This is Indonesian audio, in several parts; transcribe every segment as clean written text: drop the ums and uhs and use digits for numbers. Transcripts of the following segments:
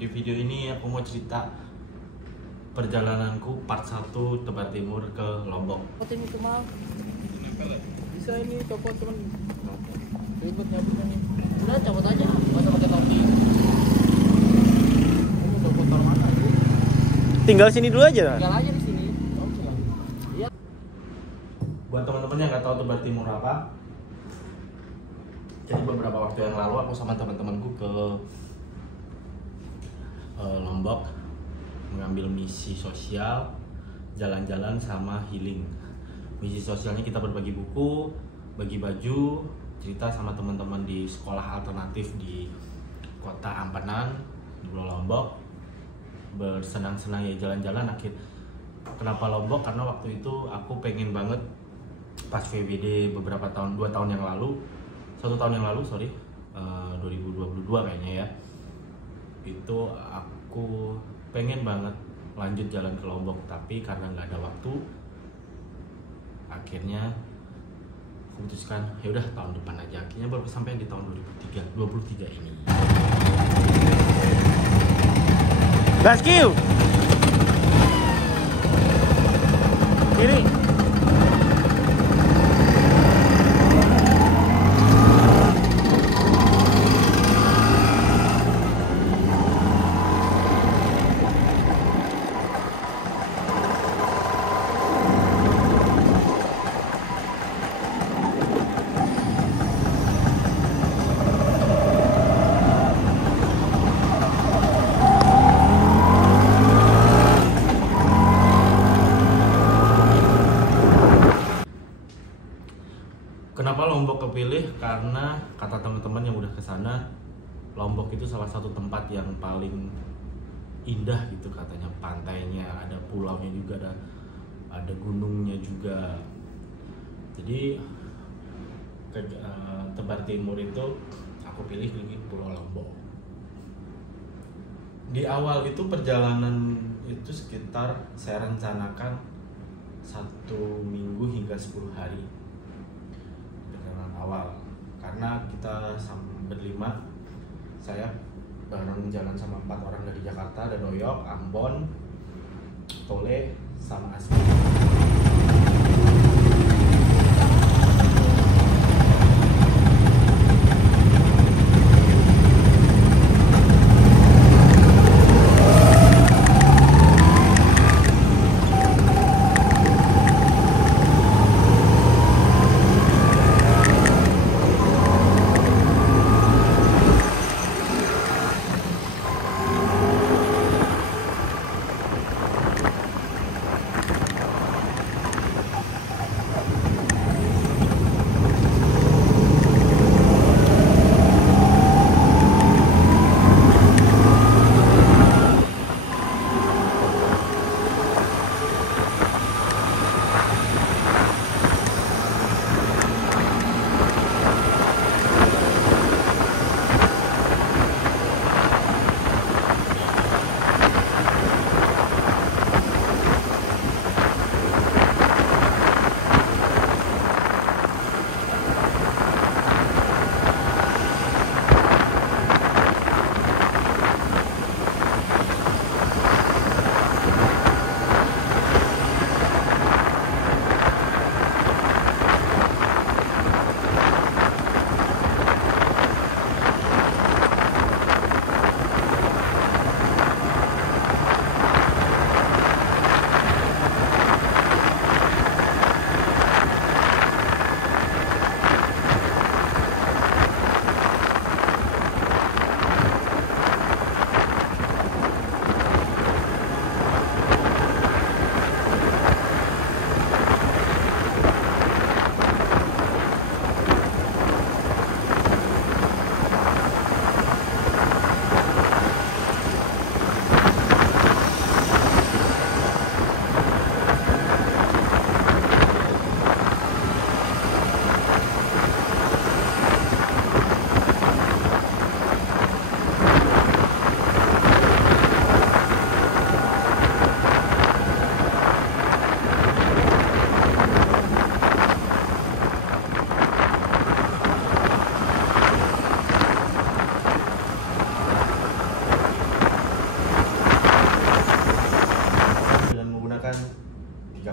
Di video ini aku mau cerita perjalananku part 1 Tebar Timur ke Lombok. Ini cuma bisa ini copot cuman ribet nyabutnya nih. Udah cabut aja, nggak usah pakai topi. Kamu udah kotor mana sih? Tinggal sini dulu aja. Tinggal aja di sini. Iya. Buat teman-teman yang nggak tahu Tebar Timur apa, jadi beberapa waktu yang lalu aku sama teman-temanku ke Lombok mengambil misi sosial, jalan-jalan sama healing. Misi sosialnya kita berbagi buku, bagi baju, cerita sama teman-teman di sekolah alternatif di kota Ampenan, di Pulau Lombok, bersenang-senang ya jalan-jalan. Kenapa Lombok? Karena waktu itu aku pengen banget pas VBD beberapa tahun, 1 tahun yang lalu 2022 kayaknya ya, itu aku pengen banget lanjut jalan ke Lombok, tapi karena nggak ada waktu, akhirnya aku putuskan ya udah tahun depan aja. Akhirnya baru sampai di tahun 2023 ini. Gaskiu. Kiri. Kenapa Lombok kepilih? Karena kata teman-teman yang udah kesana, Lombok itu salah satu tempat yang paling indah gitu katanya. Pantainya, ada pulaunya juga, ada gunungnya juga. Jadi Tebar Timur itu aku pilih di Pulau Lombok. Di awal itu perjalanan itu sekitar saya rencanakan 1 minggu hingga 10 hari awal, karena kita berlima, saya bareng jalan sama 4 orang dari Jakarta, ada Doyok, Ambon, Tole, sama Asmi.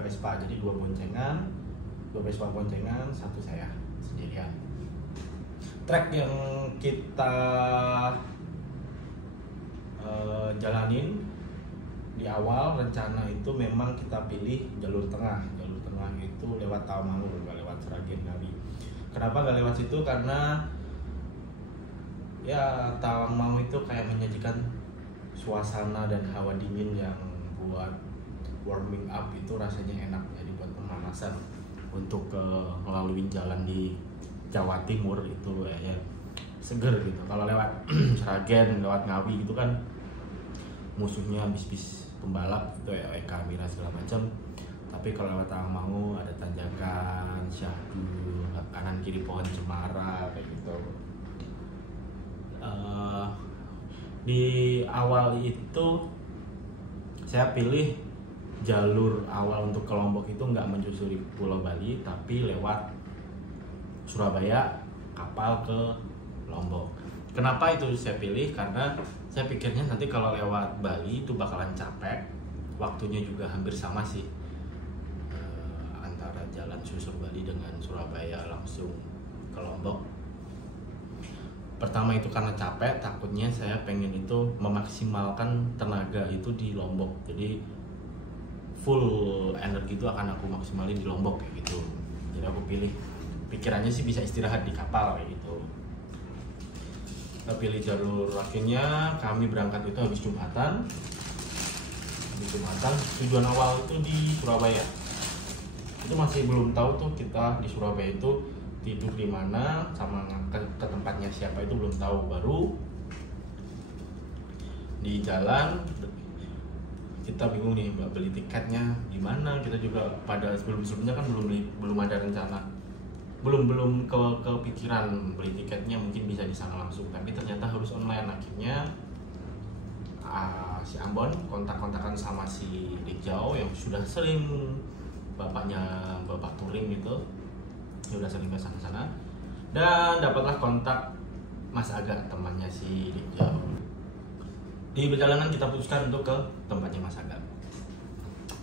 Vespa, jadi dua Vespa boncengan, satu saya sendirian. Trek yang kita jalanin di awal rencana itu memang kita pilih jalur tengah itu lewat Tawangmangu, nggak lewat Sragen Ngawi. Kenapa nggak lewat situ? Karena ya Tawangmangu itu kayak menyajikan suasana dan hawa dingin yang buat warming up itu rasanya enak, jadi buat pemanasan untuk melalui jalan di Jawa Timur itu ya seger gitu. Kalau lewat Sragen, lewat Ngawi gitu kan musuhnya bis-bis pembalap gitu ya, Eka Mira segala macam. Tapi kalau lewat Tawangmangu ada tanjakan, syahdu, kanan kiri pohon cemara kayak gitu. Di awal itu saya pilih jalur awal untuk ke Lombok itu nggak menyusuri Pulau Bali, tapi lewat Surabaya, kapal ke Lombok. Kenapa itu saya pilih? Karena saya pikirnya nanti kalau lewat Bali itu bakalan capek, waktunya juga hampir sama sih, antara jalan susur Bali dengan Surabaya langsung ke Lombok. Pertama itu karena capek, takutnya saya pengen itu memaksimalkan tenaga itu di Lombok, jadi full energi itu akan aku maksimalin di Lombok kayak gitu. Jadi aku pilih, pikirannya sih bisa istirahat di kapal kayak gitu. Kita pilih jalur, akhirnya kami berangkat itu habis Jumatan. Tujuan awal itu di Surabaya. Itu masih belum tahu tuh kita di Surabaya itu tidur di mana sama ke tempatnya siapa itu belum tahu. Baru di jalan kita bingung nih mbak, beli tiketnya gimana. Kita juga pada sebelumnya kan belum ada rencana, belum kepikiran beli tiketnya, mungkin bisa di sana langsung, tapi ternyata harus online. Akhirnya si Ambon kontak-kontakan sama si Rijau yang sudah sering bapak touring gitu, ya udah sering ke sana, dan dapatlah kontak Mas Aga, temannya si Rijau. Di perjalanan kita putuskan untuk ke tempatnya Mas Aga.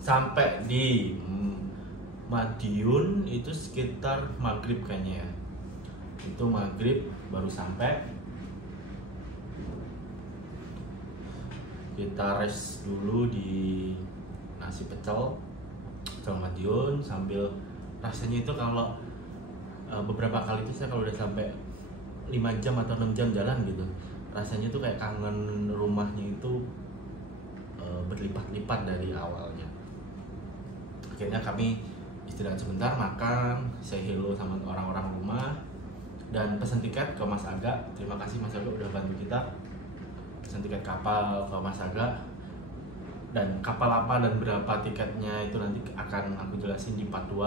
Sampai di Madiun itu sekitar maghrib kayaknya ya. Itu maghrib baru sampai. Kita rest dulu di nasi pecel Madiun sambil rasanya itu kalau beberapa kali itu saya kalau udah sampai 5 jam atau 6 jam jalan gitu, rasanya tuh kayak kangen rumahnya itu berlipat-lipat dari awalnya. Akhirnya kami istirahat sebentar, makan, say hello sama orang-orang rumah, dan pesan tiket ke Mas Aga. Terima kasih Mas Aga udah bantu kita pesan tiket kapal ke Mas Aga. Dan kapal apa dan berapa tiketnya itu nanti akan aku jelasin di part 2.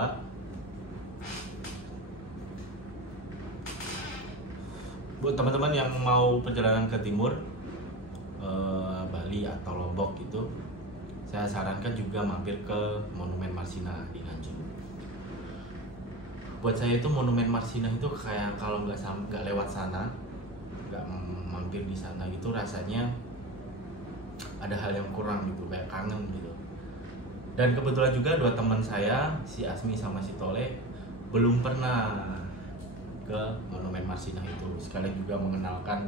Buat teman-teman yang mau perjalanan ke timur, Bali atau Lombok gitu, saya sarankan juga mampir ke Monumen Marsina di Nganjuk. Buat saya itu Monumen Marsina itu kayak kalau nggak lewat sana, nggak mampir di sana itu rasanya ada hal yang kurang gitu, kayak kangen gitu. Dan kebetulan juga dua teman saya, si Asmi sama si Tole, belum pernah ke Monumen Marsina itu. Sekalian juga mengenalkan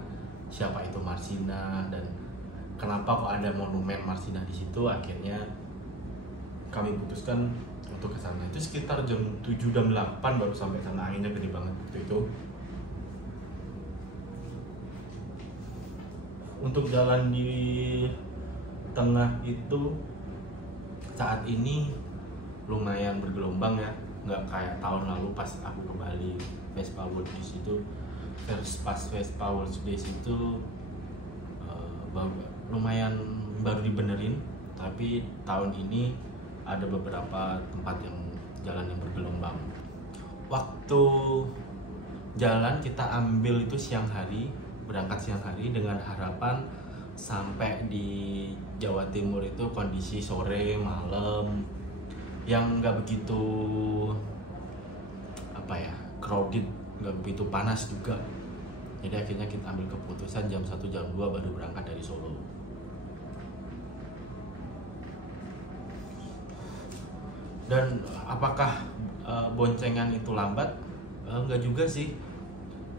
siapa itu Marsina dan kenapa kok ada Monumen Marsina di situ. Akhirnya kami putuskan untuk ke sana. Itu sekitar jam 7 jam 8 baru sampai sana, anginnya gede banget waktu itu. Untuk jalan di tengah itu saat ini lumayan bergelombang ya, nggak kayak tahun lalu pas aku ke Bali Vespa World Days itu. Pas Vespa World Days itu lumayan baru dibenerin, tapi tahun ini ada beberapa tempat yang jalan yang bergelombang. Waktu jalan kita ambil itu siang hari, berangkat siang hari dengan harapan sampai di Jawa Timur itu kondisi sore malam yang nggak begitu crowded, nggak begitu panas juga. Jadi akhirnya kita ambil keputusan jam 1 jam 2 baru berangkat dari Solo. Dan apakah boncengan itu lambat? Enggak juga sih.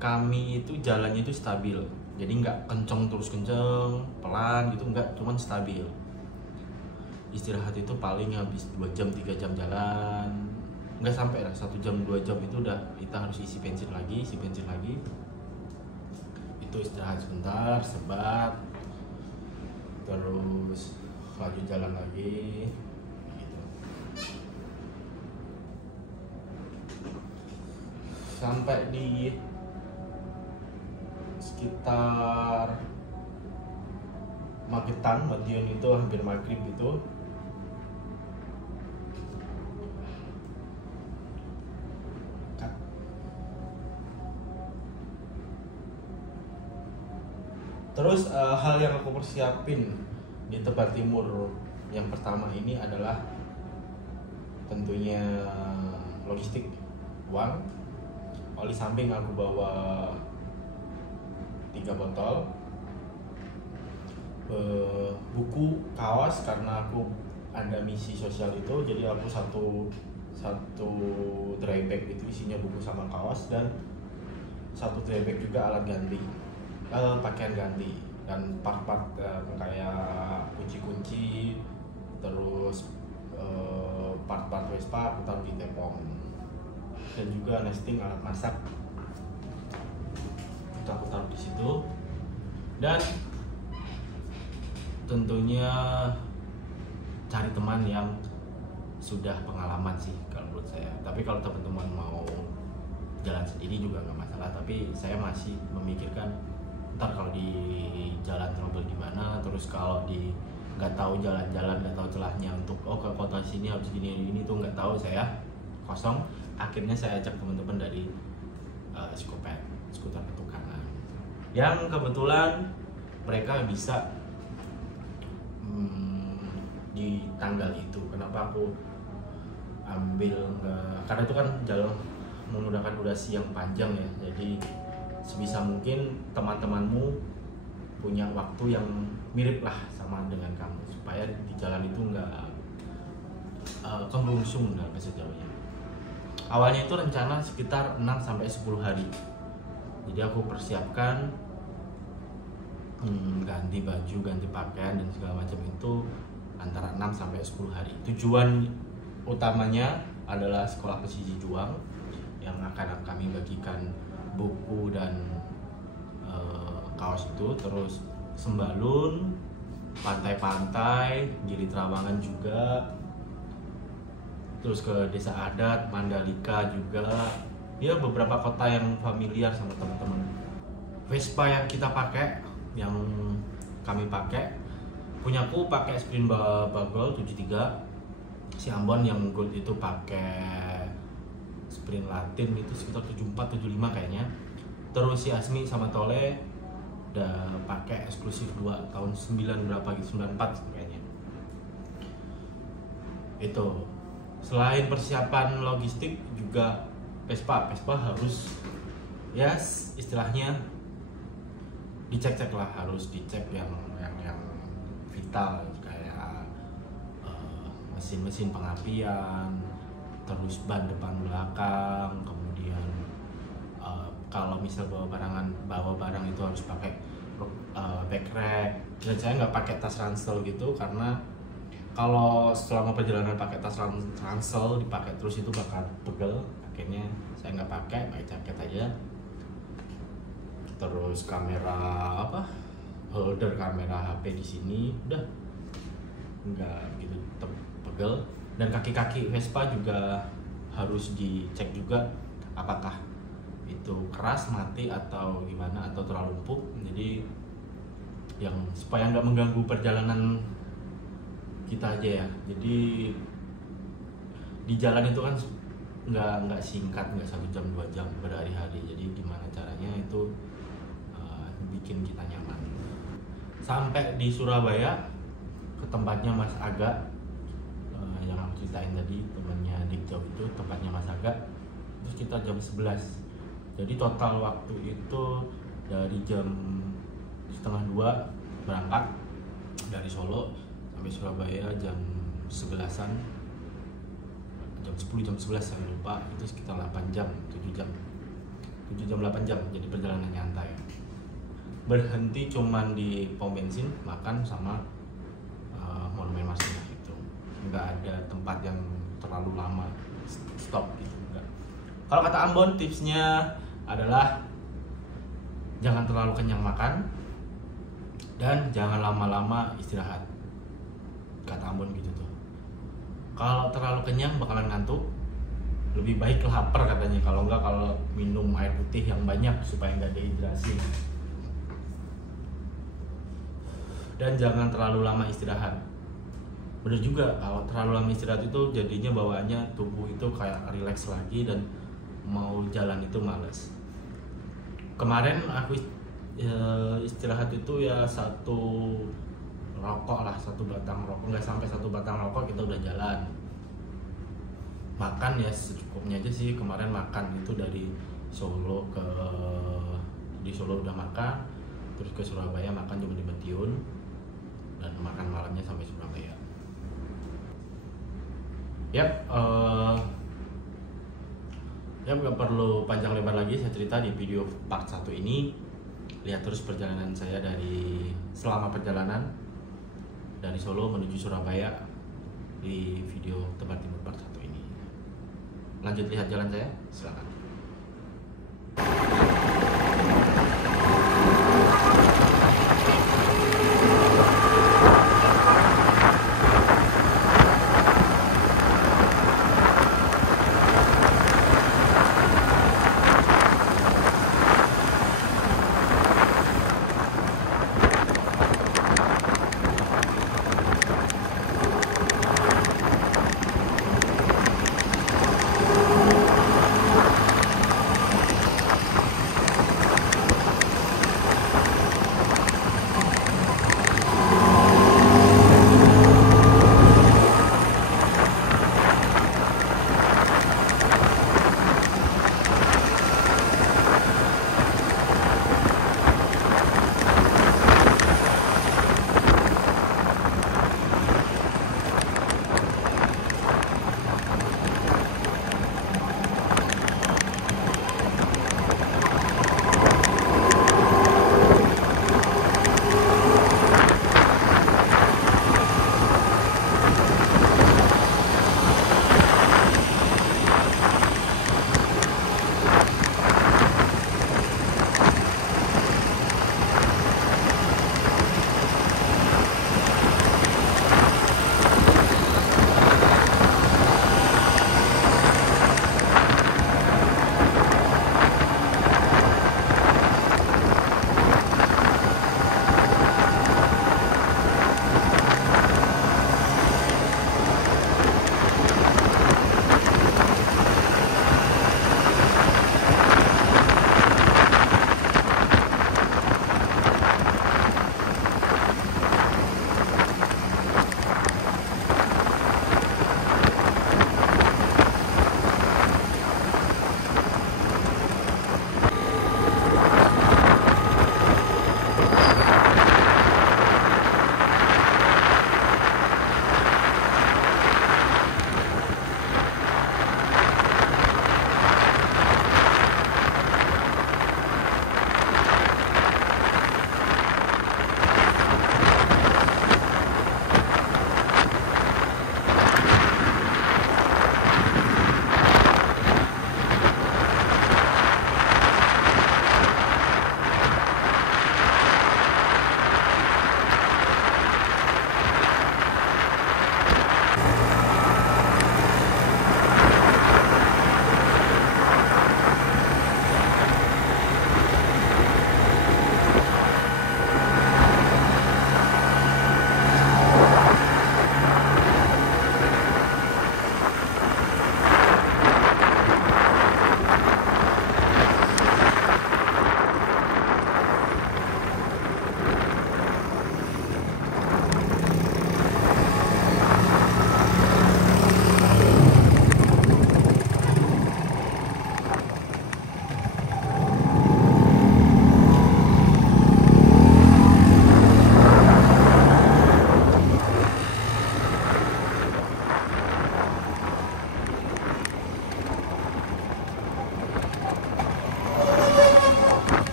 Kami itu jalannya itu stabil, jadi nggak kenceng terus kenceng, pelan gitu, nggak, cuman stabil. Istirahat itu paling habis 2 jam 3 jam jalan, nggak sampai lah 1 jam 2 jam itu udah kita harus isi bensin lagi. Itu istirahat sebentar, sebat, terus lanjut jalan lagi gitu. Sampai di sekitar Magetan, Madiun itu hampir maghrib gitu. Terus hal yang aku persiapin di Tebet Timur yang pertama ini adalah tentunya logistik, uang. Oli samping aku bawa 3 botol, buku, kaos, karena aku ada misi sosial itu, jadi aku satu dry bag itu isinya buku sama kaos, dan satu dry bag juga alat ganti, pakaian ganti, dan part-part kayak kunci-kunci, terus part-part Vespa aku taruh di tepong, dan juga nesting alat masak itu aku taruh di situ. Dan tentunya cari teman yang sudah pengalaman sih kalau menurut saya. Tapi kalau teman-teman mau jalan sendiri juga nggak masalah, tapi saya masih memikirkan ntar kalau di jalan trouble gimana, terus kalau di nggak tahu jalan-jalan, nggak tahu celahnya untuk ke kota sini harus gini tuh nggak tahu, saya kosong. Akhirnya saya ajak teman-teman dari Skopet, skuter ketukangan, yang kebetulan mereka bisa di tanggal itu. Kenapa aku ambil karena itu kan jalan menggunakan durasi yang panjang ya, jadi sebisa mungkin teman-temanmu punya waktu yang mirip lah sama dengan kamu, supaya di jalan itu nggak kebungsung dalam bahasa Jawanya. Awalnya itu rencana sekitar 6-10 hari, jadi aku persiapkan ganti baju, ganti pakaian dan segala macam itu antara 6-10 hari. Tujuan utamanya adalah sekolah pesisir Juang yang akan kami bagikan buku dan kaos itu, terus Sembalun, pantai-pantai, Gili Trawangan juga, terus ke desa adat, Mandalika juga, ya beberapa kota yang familiar sama teman-teman. Vespa yang kita pakai, yang kami pakai, punyaku pakai Sprint Bagol 73, si Ambon yang gold itu pakai Sprint Latin itu sekitar 74-75 kayaknya. Terus si Asmi sama Tole udah pakai eksklusif 2 tahun 9 berapa gitu, 94 kayaknya. Itu selain persiapan logistik juga Vespa harus ya istilahnya dicek-cek lah, harus dicek yang vital kayak mesin pengapian, terus ban depan belakang, kemudian kalau misal bawa barang itu harus pakai backrack. Dan saya nggak pakai tas ransel gitu, karena kalau selama perjalanan pakai tas ransel dipakai terus itu bakal pegel. Akhirnya saya nggak pakai jaket aja. Terus kamera holder kamera HP di sini udah nggak gitu pegel. Dan kaki-kaki Vespa juga harus dicek juga apakah itu keras, mati atau gimana, atau terlalu empuk. Jadi yang supaya nggak mengganggu perjalanan kita aja ya. Jadi di jalan itu kan nggak singkat, nggak 1 jam 2 jam, berhari-hari. Jadi gimana caranya itu bikin kita nyaman. Sampai di Surabaya ke tempatnya Mas Aga, yang aku ceritain tadi, temannya Dikjau itu tempatnya Mas Aga, terus kita jam 11. Jadi total waktu itu dari jam 1:30 berangkat dari Solo sampai Surabaya jam 11-an. jam 10 jam 11 saya lupa, itu sekitar 8 jam 7 jam 8 jam, jadi perjalanan nyantai. Berhenti cuman di pom bensin, makan sama Monumen Marsina itu. Nggak ada tempat yang terlalu lama stop gitu, enggak. Kalau kata Ambon, tipsnya adalah jangan terlalu kenyang makan dan jangan lama-lama istirahat. Kata Ambon gitu tuh. Kalau terlalu kenyang bakalan ngantuk. Lebih baik lapar katanya, kalau enggak kalau minum air putih yang banyak supaya nggak dehidrasi. Dan jangan terlalu lama istirahat. Bener juga, kalau terlalu lama istirahat itu jadinya bawaannya tubuh itu kayak relax lagi dan mau jalan itu males. Kemarin aku istirahat itu ya 1 rokok lah, 1 batang rokok, nggak sampai 1 batang rokok kita udah jalan. Makan ya secukupnya aja sih. Kemarin makan itu dari Solo di Solo udah makan, terus ke Surabaya makan cuma di Madiun, dan makan malamnya sampai Surabaya. Nggak perlu panjang lebar lagi saya cerita di video part 1 ini. Lihat terus perjalanan saya selama perjalanan dari Solo menuju Surabaya di video Tebar Timur part 1 ini. Lanjut lihat jalan saya, silakan.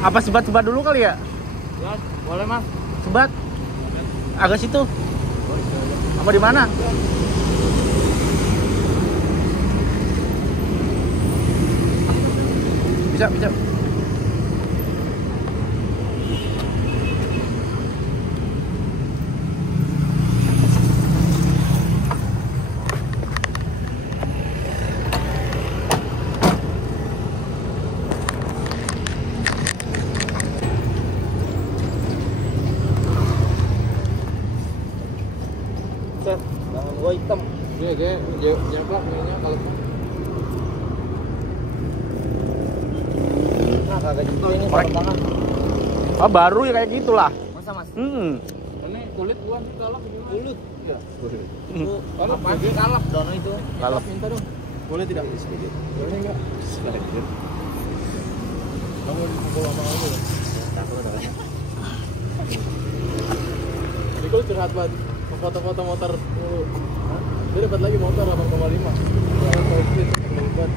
Apa sebat-sebat dulu kali ya? Ya, boleh mas. Sebat. Agak situ. Apa di mana? Bisa, bisa. Tangan gua hitam. Iya, dia nyaplak minyak kalau nah kagak jatuh ini tangan. Oh, baru ya kayak gitulah. Masa mas? Ini kulit gua kalap gimana? Kulit? Iya. Itu Kalap pagi kalap dono itu. Kalap. Minta dong. Boleh tidak? Sedikit. Boleh enggak? Sedikit. Kamu pukul apa kamu ya? Takut ada. Nikol curhat banget. Foto-foto motor. Dia dapat lagi motor 8,5. Hebat.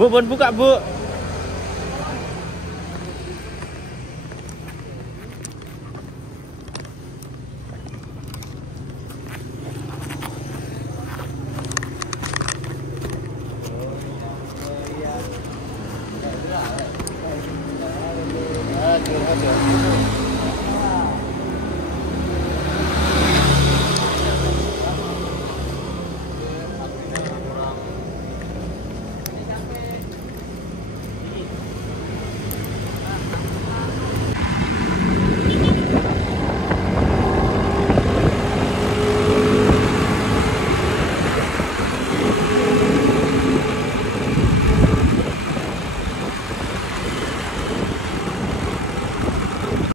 Bu, buka, Bu.